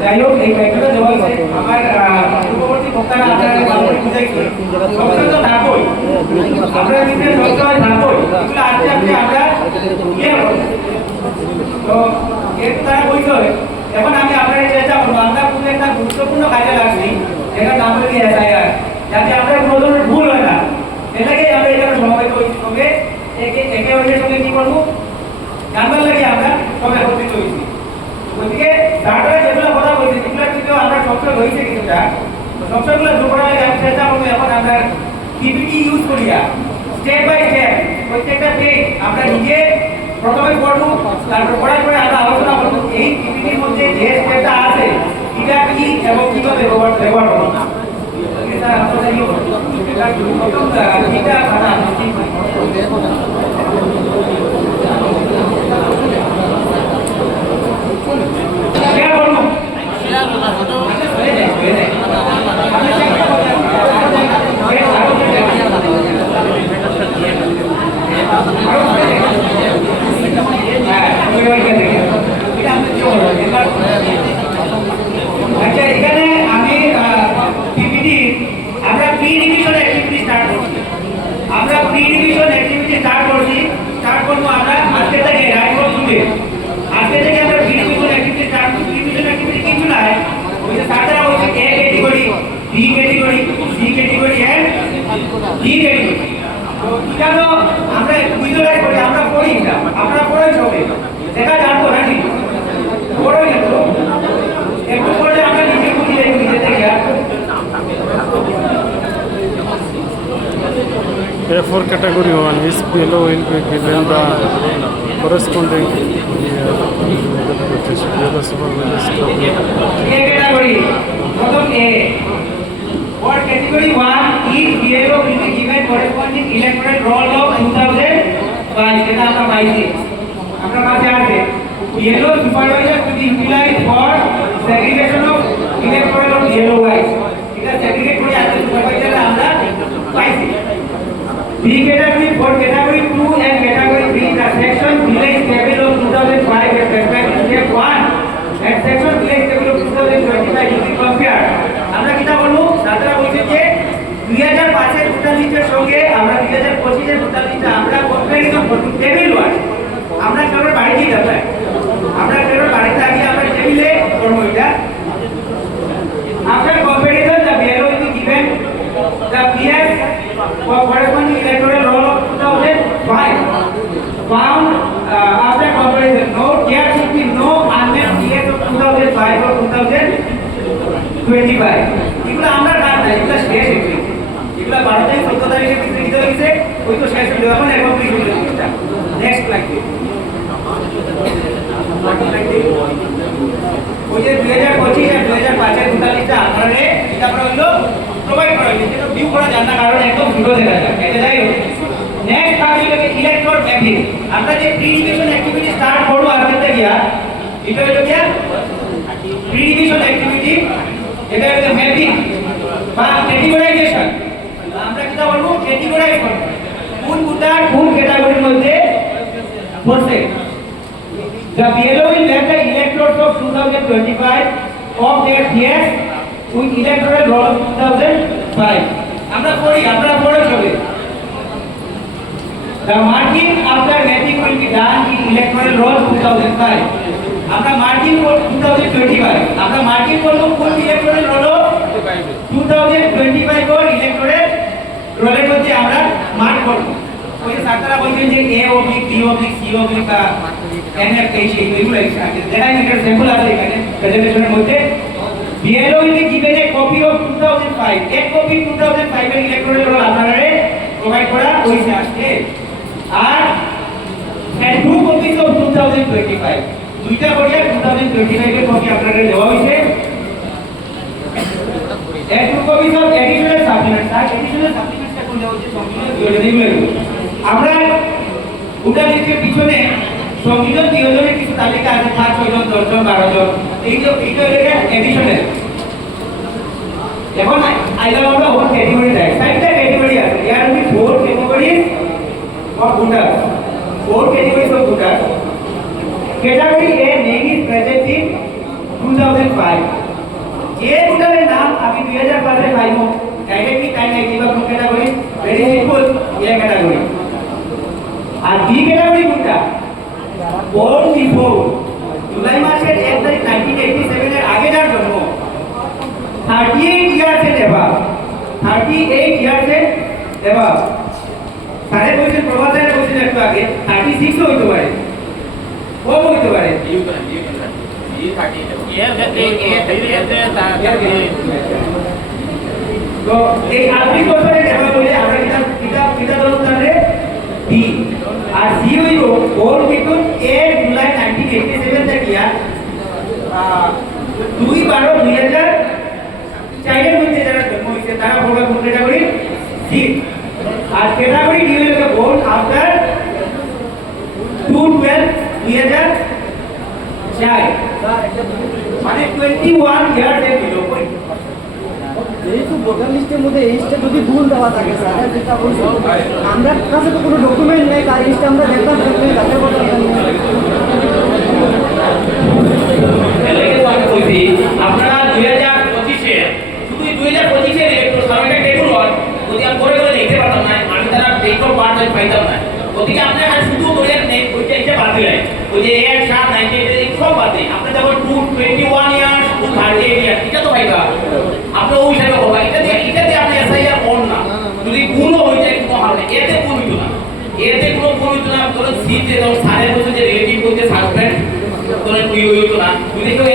যাই হোক এই দেওয়া হয়েছে আমার পূর্ববর্তী বক্তারা আপনারা থাকবোই আমরা বিভিন্ন সংশয় থাকবোই এগুলো আস্তে আস্তে আমরা করব তো এর তারা বলতে এখন আমি আপনার চেষ্টা করব আমরা কোনো একটা গুরুত্বপূর্ণ কাজে লাগছি যেটার নাম যাতে আমরা কোনো ধরনের ভুল হয় না এটাকে আমরা এখানে সঙ্গে একে একে অন্যের সঙ্গে কি করব জানবার লাগে আমরা সব একত্রিত হয়েছি। ওইদিকে তারপরে যেগুলো কথা বলছি যেগুলো কিন্তু আমরা সবসময় হয়েছে কিছুটা সবসময়গুলো দূর করার আমি চেষ্টা করব এখন আমরা পিপিটি ইউজ করিয়া স্টেপ বাই স্টেপ প্রত্যেকটা পেজ আমরা নিজে প্রথমে পড়ব তারপর পড়ার পরে আমরা আলোচনা করব এই পিপিটির মধ্যে যে স্টেপটা আছে এটা কি এবং কীভাবে ব্যবহার ব্যবহার করব ইয়ে এটা প্রথম আহ, এটা খাতা শেয়ার করব আচ্ছা এখানে আমি পিপিটি আমরা প্রি রিভিশন অ্যাক্টিভিটি স্টার্ট করছি আমরা প্রি রিভিশন অ্যাক্টিভিটি স্টার্ট করছি স্টার্ট করব আমরা আজকে থেকে রাইট টুডে আজকে থেকে আমরা প্রি রিভিশন অ্যাক্টিভিটি স্টার্ট করছি প্রি রিভিশন অ্যাক্টিভিটি কি শোনায় ওই যে স্যাররা হচ্ছে A category B category C category and D category তো কেন আমরা ভিজুয়ালাইজ করি আমরা পড়ি না আমরা পড়াই হবে দেখা জানতো নাকি? পড়াই না তো। একটু পড়লে আমরা নিজে বুঝি যাই নিজে থেকে আর। A4 category 1 is below will be given the corresponding below supervised A category প্রথম এ For category 1, each BLO will be given corresponding electoral roll of 2005 যেটা আমরা পাইছি আমরা কাছে আছে BLO supervisor to be utilized for segregation of electoral of BLO wise এটা segregate করে আছে supervisor আমরা পাইছি B category for category 2 and category 3 the section village table wise আমরা কেবল বাড়িতেই যাব আমরা কেবল বাড়িতে আগে আমরা টেবিলে করব এটা After comparison, the BLO will be given the PS for corresponding electoral roll of 2005. Found uh, after comparison, no, there should be no unmet PS of 2005 or 2025. এগুলো আমরা কাজ না এগুলো শেষ হয়ে গেছে এগুলো বারো তারিখ চোদ্দ তারিখে বিস্তৃত হয়েছে ওই তো শেষ হয়ে এখন এখন বিস্তৃত হয়েছে নেক্সট লাগবে ওই যে দুই হাজার পঁচিশ আর দুই হাজার পাঁচের ভোটার লিস্টে আপনারা এটা আমরা হইল প্রোভাইড করা হয়েছে। যেটা ভিউ করা যান না একদম ভিডিও দেখা যায়। এটা যাই হোক। নেক্সট আমি হলো ইলেকট্রন ম্যাপিং আমরা যে প্রি অ্যাক্টিভিটি স্টার্ট করব আজকে গিয়া, এটা হলো গিয়া প্রি অ্যাক্টিভিটি এটা হলো ম্যাপিং বা ক্যাটেগরাইজেশন আমরা কিটা বলব ক্যাটেগরাইজ করব। কোন ভোটার কোন The let the electors of 2025 of their PS with electoral roll of 2005. আমরা পড়ি আমরা পড়ে চলে The marking after mapping will be done in electoral roll 2005. আমরা মার্কিং 2025 আমরা মার্কিং করব কোন ইলেকট্রাল রোল 2025 ওর ইলেকট্রাল রোলের মধ্যে আমরা মার্ক করব ওই যে ছাত্ররা বলছেন যে A oblique B oblique C oblique বা এই সেই আছে। দেখাই একটা স্যাম্পল আছে এখানে প্রেজেন্টেশনের মধ্যে। BLO will given a copy of 2005 এক কপি 2005 এর ইলেকট্রাল রোল আপনারা প্রোভাইড করা হয়েছে আজকে। আর and two copies of 2025 দুইটা করিয়া 2025 এর কপি আপনাদের দেওয়া হয়েছে। হয়েছে? সংযোজন আমরা ওটা লিখে পিছনে সংযোজন বিয়োজনের কিছু তালিকা আছে পাঁচ ছয় জন, দশ জন, বারো জন। এই যে এইটা এডিশনাল এখন আইলাম আমরা ওর ক্যাটেগরি দেয়। সাইডটা ক্যাটেগরি আছে। Year will four categories of voters four categories of voters category A name is present in 2005 যে স্টুডেন্টের নাম আমি 2005 এ পাইমু ডাইরেক্টলি তাই নাই কিবা কোন category very simple A category R B category কোনটা? Born before জুলাই মাসের 1 তারিখ 1987 এর আগে যার জন্ম। 38 ইয়ার্স এর এবাব 38 ইয়ার্স এবাব সাড়ে বলছেন প্রভাত স্যার বলছেন একটু আগে। 36 হইতে পারে। কম হইতে পারে। তো এই বছরের এবার বলে আমরা কিতাব কিতাব কিতাব আর সি হইল ওর বিটুন এ জুলাই নাইনটিন এইটি সেভেন থাকিয়া আহ, দুই বারো দুই হাজার চারের মধ্যে যারা জন্ম হয়েছে তারা পড়বে কোন ক্যাটাগরি সি আর ক্যাটাগরি ডি হইল বোর্ড আফটার টু টুয়েলভ দুই হাজার চার। মানে টোয়েন্টি ওয়ান ইয়ার্স এর যেহেতু ভোটার লিস্টের মধ্যে এইজটা যদি ভুল দেওয়া থাকে স্যার যেটা বলছি, আমরা কাছে তো কোনো ডকুমেন্ট নেই, তার এইজটা আমরা দেখলাম দেখলে যাতে কথা আপনারা দুই হাজার পঁচিশে শুধু দুই আপনি যে যখন টু না। যদি ভুলও হয়ে যায় কোনো হার এতে না। এতে কোনো ভুল হইতো না। ধরুন সিতে ধরুন সারের মধ্যে যে রিলেটিভ করতে সাসপেন্ড ধরেন তুই হইতো না। যদি কেউ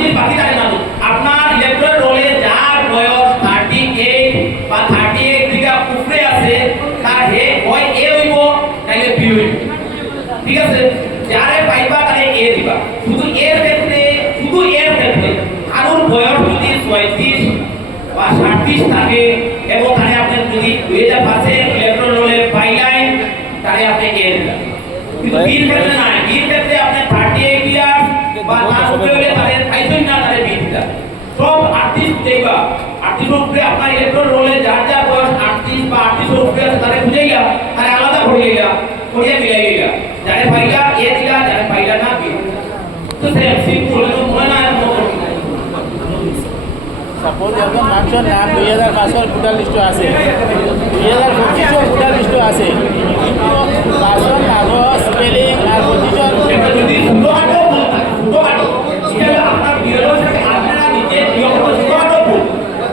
আর কোনো জিনিস বাকি থাকে তারে আলাদা করে গিয়া করিয়া মিলাই গিয়া যারে পাইলা এ দিলা যারে পাইলা না বি তো সেম সিম্পল তো মনে না এর মতো সাপোজ একজন মানুষের নাম দুই হাজার পাঁচশোর ভোটার লিস্ট আছে দুই হাজার পঁচিশের ভোটার লিস্ট আছে কিন্তু পাঁচশোর নামও স্পেলিং আর পঁচিশের এটা যদি ছোটখাটো ভুল থাকে, ছোটখাটো, সেটা আপনার বিরোধের সাথে আপনারা নিজে নিয়মিত ছোটখাটো ভুল।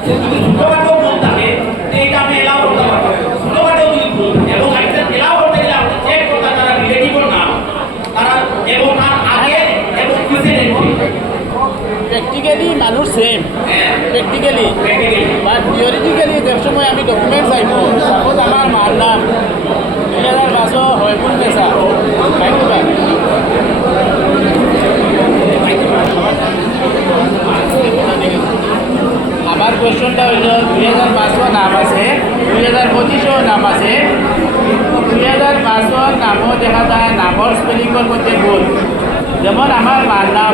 যদি ছোটখাটো ভুল থাকে, তো এটা আপনি allow করতে পারবেন। ছোটখাটো যদি ভুল থাকে, এবং একটা allow করতে গেলে আপনি check করতে হবে তারা relative ওর নাম, তারা- এবং তার আগে এবং পিছনে entry। প্র্যাকটিক্যালি মানুষ সেম প্র্যাকটিক্যালি। বাট থিওরিটিক্যালি এক সময় আমি ডকুমেন্ট চাইব সাপোজ আমার মার নাম দুই হাজার পাঁচশো হয় কোন পেশা আমার কোয়েশনটা হইল দুই হাজার পাঁচশো নাম আছে দুই হাজার পঁচিশও নাম আছে দুই হাজার পাঁচশোর নামও দেখা যায় নামর স্পেলিংয়ের মধ্যে ভুল যেমন আমার মার নাম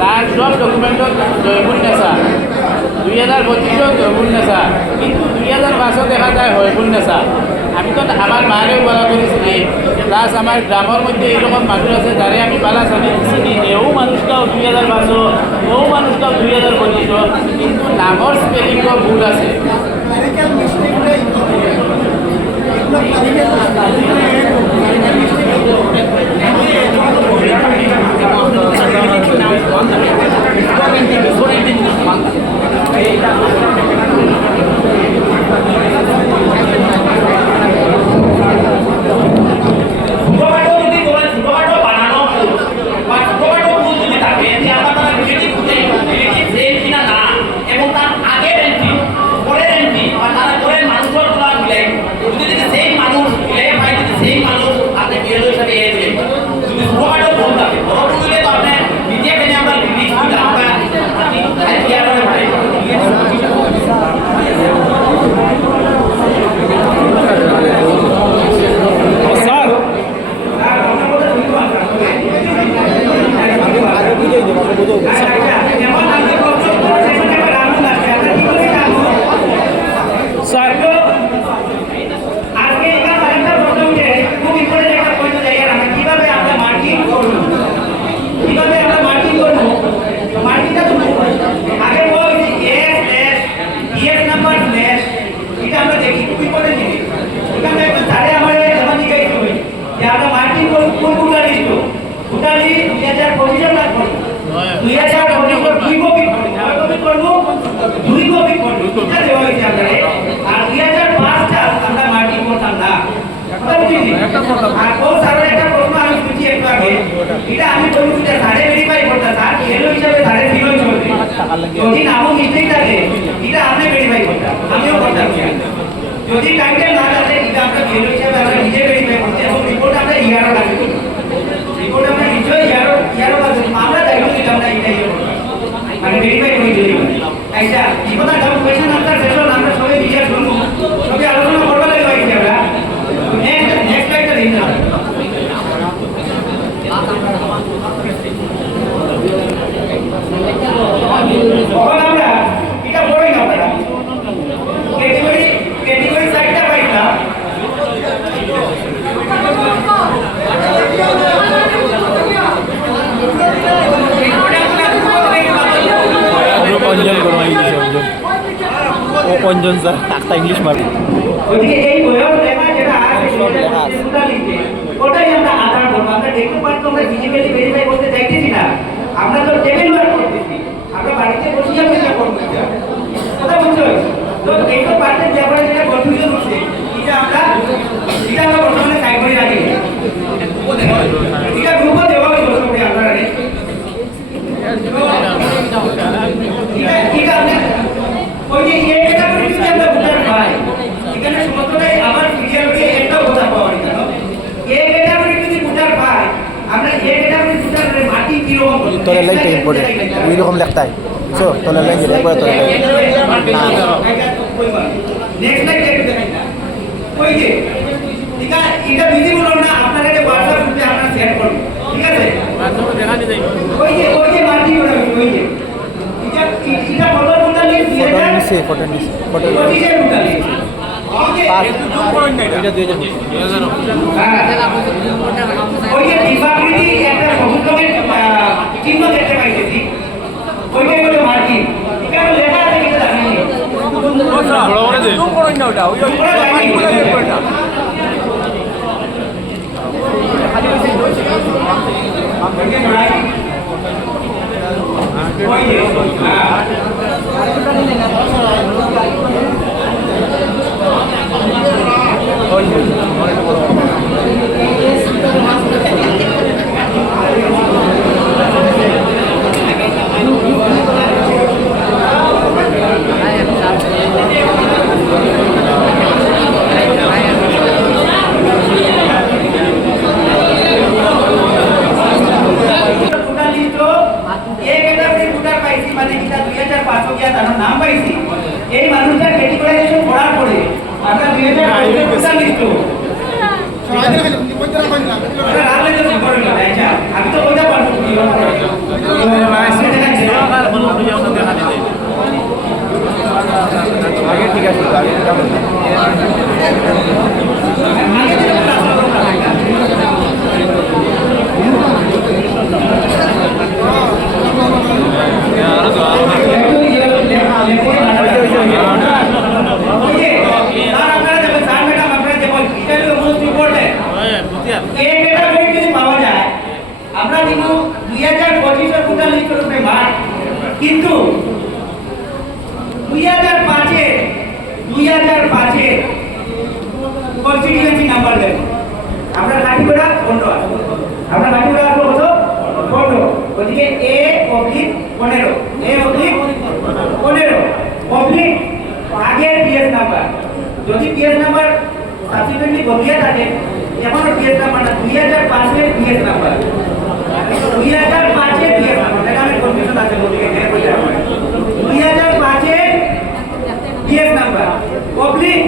তার সব ডকুমেন্টত জয়পুর নেশা দুই হাজার পঁচিশও জয়পুর নেশা কিন্তু দুই হাজার পাঁচশো দেখা যায় হয়পুর নেশা আমি তো আমার মায়েরও বলা করেছিলি প্লাস আমার গ্রামের মধ্যে এইরকম মানুষ আছে যারে আমি বালা জানি চিনি। এও মানুষটাও দুই হাজার পাঁচশো ও মানুষটাও দুই হাজার পঁচিশশো কিন্তু নামর স্পেলিংও ভুল আছে। মেডিকেল মিস্টেকটাই এগুলো মেডিকেল মিস্টেক পূর্ববর্তী আর ও স্যারের একটা প্রশ্ন আমি শুনছি একটু আগে এটা আমি বলছি যে স্যারে ভেরিফাই করতে স্যার এলো হিসাবে স্যারের ফিরো চলবে যদি নামও মিস্টেক থাকে এটা আপনি ভেরিফাই করতে আমিও করতাম যদি টাইটেল না থাকে এটা আমরা এলো হিসাবে আমরা নিজে ভেরিফাই করতে এবং রিপোর্ট আমরা ইয়ারও রাখি রিপোর্ট আমরা নিজেই ইয়ারও ইয়ারও রাখি আমরা দায়িত্ব দিলাম না এটা ইয়ে করতে। মানে ভেরিফাই করে দিলি আচ্ছা কি কথা যখন কোয়েশ্চেন আনসার সেশন আমরা সবাই নিজে শুনব সবাই আলোচনা করব লাগে পাইছি আমরা নেক্সট নেক্সট একটা দিন না তখন আমরা এটা বড়ই না আপনারা ক্যাটেগরি ক্যাটেগরি সাইডটা পাইছিলাম অঞ্জন করো ইংলিশ অঞ্জন অঞ্জন স্যার একটা ইংলিশ মারি ওইদিকে এই লেখা যেটা আছে লেখা আছে। ওটাই আমরা আধার ধরবো আমরা দেখতে পাচ্ছি আমরা ফিজিক্যালি ভেরিফাই করতে চাইতেছি না। আমরা তো টেবিল ওয়ার্ক করতেছি। আমরা বাড়িতে বসে যাব এটা করব কথা বুঝছ? তো এইটা পার্টের ব্যাপারে যেটা কনফিউশন হচ্ছে এটা আমরা এটা আমরা বর্তমানে সাইড রাখি এটা গ্রুপে দেওয়া হয়েছে সবাই আপনারা। এটা এটা আপনি ওই যে এই ক্যাটাগরি যদি আমরা ভোটার পাই। এখানে সমস্তটাই আবার একটা জানো? ক্যাটাগরি যদি ভোটার পাই আমরা এই ক্যাটাগরি ভোটারের মাটি কি রকম তোর ইম্পর্টেন্ট ওই রকম লেখতা হয় সো তোর লাইন দিলে একবার তোর নেক্সট লাইন একটু দেখাই ওই যে ঠিক আছে? এটা ভিজিবল না আপনারা এটা হোয়াটসঅ্যাপ গ্রুপে আমরা শেয়ার করব ঠিক আছে? ওই যে ওই যে মাটি ওই যে। এটা এটা ফটো কোনটা লিখ দিয়ে ফটো দেন নিছি ফটো নিছি ফটো পঁচিশের কোনটা লিখ ওই যে পাঁচ এটা দুই হাজার চিহ্ন দেখতে পাইতেছি ওইটাই হলো মাটি এখানে লেখা আছে কিন্তু জানেনি তোমরা জানেনি? ওই যে, হ্যাঁ। টোটাল লিস্ট এক ক্যাটাগরি ভোটার পাইছি মানে যেটা দুই হাজার পাঁচশো গিয়া তার নাম পাইছি এই মানুষটার ক্যাটেগরাইজেশন করার পরে আমরা দুই হাজার টোটাল লিস্ট আমি তো বলতে পারব কি আগে ঠিক আছে আগে ঠিক আছে আমরা কিন্তু দুই হাজার পঁচিশের কোটা লিস্ট রূপে মাঠ কিন্তু দুই হাজার পাঁচে দুই হাজার পাঁচে কনস্টিটিউয়েন্সি নাম্বার দেন আমরা কাঠিগড়া পনেরো আসব আমরা কাঠিগড়া আসব কত পনেরো ওদিকে এ অবলিক পনেরো এ অবলিক পনেরো অবলিক আগের পিএস নাম্বার যদি পিএস নাম্বার সাবসিকুয়েন্টলি বদলিয়ে থাকে এখনও পিএস নাম্বার না দুই হাজার পাঁচের পিএস নাম্বার দুই হাজার পাঁচের পিএস নাম্বার এটা আমি কনফিউশন আছে দুই হাজার পাঁচের পিএস নাম্বার অবলিক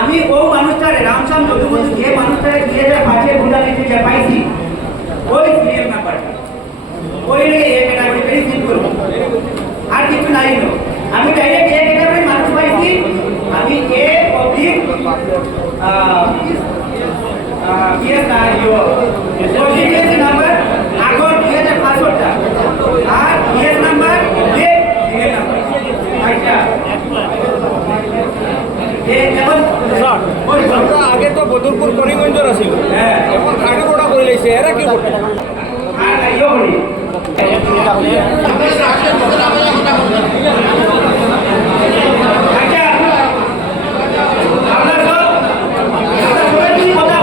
আমি ও মানুষটারে রামশ্যাম যদুবন্ধু, যে মানুষটারে দুই হাজার পাঁচের ভোটার লিস্টে পাইছি ওই সিরিয়াল নাম্বারটা ওই নিয়ে এ ক্যাটাগরি আর কিছু নাই আমি ডাইরেক্ট এ ক্যাটাগরি মানুষ পাইছি। আমি এ অবলিক পিএস না ইয়ো পজিটিভ নাম্বার আগর দুই হাজার পাঁচশোটা আর PS number oblique serial number আচ্ছা এ যেমন ওই আগে তো বদরপুর করিমগঞ্জের আছিল হ্যাঁ এখন খাটিগোড়া করে লাইছে এরা কি করবে আর ইয়ো করি আচ্ছা আমরা সব আমরা সবাই মিলে কথা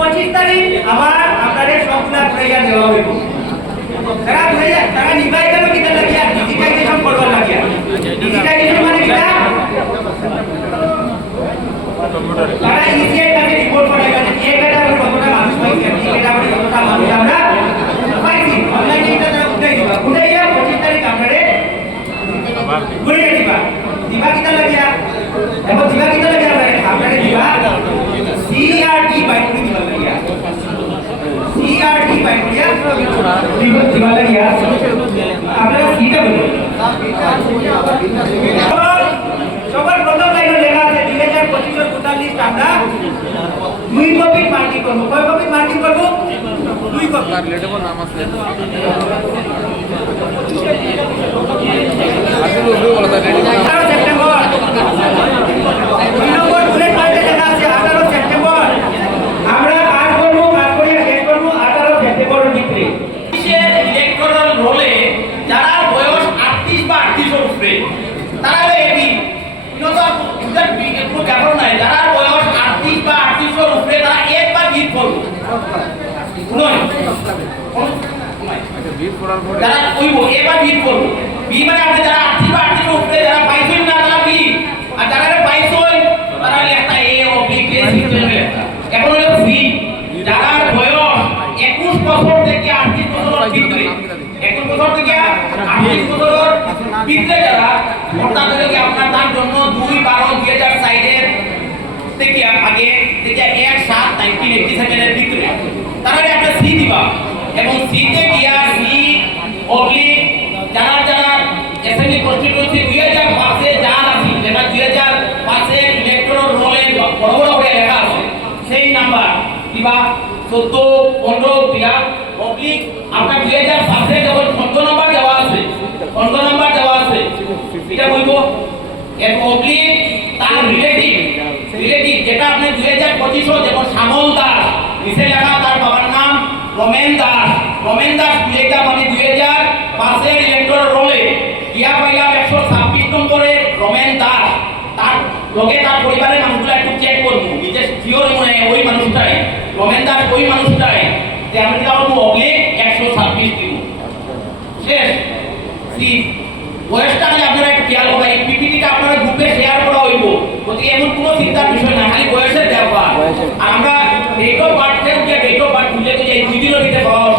পঁচিশ তারিখ আবার আপনাদের সবগুলা ঘুরাইয়া দেওয়া হইব তারা ঘুরাইয়া তারা নিবাই দেবে কিনা লাগিয়া ডিজিটাইজেশন করবার লাগিয়া ডিজিটাইজেশন মানে কিনা তারা ইসিআই কাছে রিপোর্ট করাইবা যে এই কাটা আমরা কতটা মানুষ পাইছি এই কাটা আমরা কতটা মানুষ আমরা পাইছি অনলাইনে এটা তারা উঠাই দিবা উঠাইয়া পঁচিশ তারিখ আপনারে ঘুরিয়ে দিবা দিবা কিনা লাগিয়া এখন দিবা কিনা লাগিয়া আপনারে আপনারে দিবা সিআরটি বাইক করে দিবা লাগিয়া সিআরটি বাইক করিয়া দিবা দিবা লাগিয়া আপনারা সিটা বলুন সবার প্রথম লাইনে লেখা আছে দুই হাজার পঁচিশের কোটা লিস্ট আমরা দুই কপি মার্কিং করব কয় কপি মার্কিং করব দুই কপি আঠারো সেপ্টেম্বর দুই নম্বর বুলেট পয়েন্টে লেখা আছে আঠারো সেপ্টেম্বর আমরা কাজ করব কাজ করিয়া শেষ করব আঠারো সেপ্টেম্বরের ভিতরে ইলেকট্রাল রোলে যারা বয়স আটত্রিশ বা আটত্রিশের উপরে তারা হলো এপি একটু ব্যাপার নাই যারা বয়স আটত্রিশ বা আটত্রিশের উপরে তারা এক বা বিট করব নয় যারা কইব এবার বিট করব বি মানে আপনি যারা আটত্রিশ বা উপরে যারা পাইছেন না তারা বি আর যারা পাইছেন তারা লেখা এ অবলিক এ সিস্টেমে লেখা এখন হলো সি যারা বয়স একুশ বছর থেকে আটত্রিশ বছরের ভিতরে। একুশ বছর থেকে আটত্রিশ বছরের ভিতরে যারা অর্থাৎ হলো কি আপনার তার জন্য দুই বারো দুই হাজার সাইডের থেকে আগে থেকে এক সাত নাইনটিন এইটটি সেভেনের ভিতরে। তারা একটা সি দিবা। এবং সিতে গিয়া সি অবলিক যারা যারা এসএমই কনস্টিটিউন্সি দুই হাজার পাঁচে যা আছে যেটা দুই হাজার পাঁচের ইলেকট্রন রোলে বড় বড় করে লেখা আছে। সেই নাম্বার কিবা চোদ্দ, পনেরো, দিয়া অবলিক আপনার দুই হাজার পাঁচে যখন পঞ্চ নাম্বার দেওয়া আছে পঞ্চ নাম্বার দেওয়া আছে, এটা বলব, এর অবলিক তার রিলেটিভ রিলেটিভ যেটা আপনি দুই হাজার পঁচিশও যেমন শ্যামল দাস, নিচে লেখা তার বাবার নাম রমেন দাস রমেন দাস দুই হাজার পাঁচের ইলেকট্রন রোলে দিয়া পাইলাম একশো ছাব্বিশ নম্বরের রমেন দাস। তার লগে তার পরিবারের মানুষগুলো একটু চেক করব। নিজে শিওর মনে হয় ওই মানুষটাই রমেন দাস ওই মানুষটাই। যে আমি তার অবলিক একশো ছাব্বিশ দিব। শেষ। বয়সটা খালি আপনারা একটু খেয়াল করবেন এই পিপিটিটা আপনারা গ্রুপে শেয়ার করা হইব। গতিকে এমন কোনো চিন্তার বিষয় না খালি বয়সের ব্যাপার। আর আমরা ডেট অফ বার্থ থেকে ডেট অফ বার্থ বুঝে তো দুই দিনের ভিতরে পাওয়া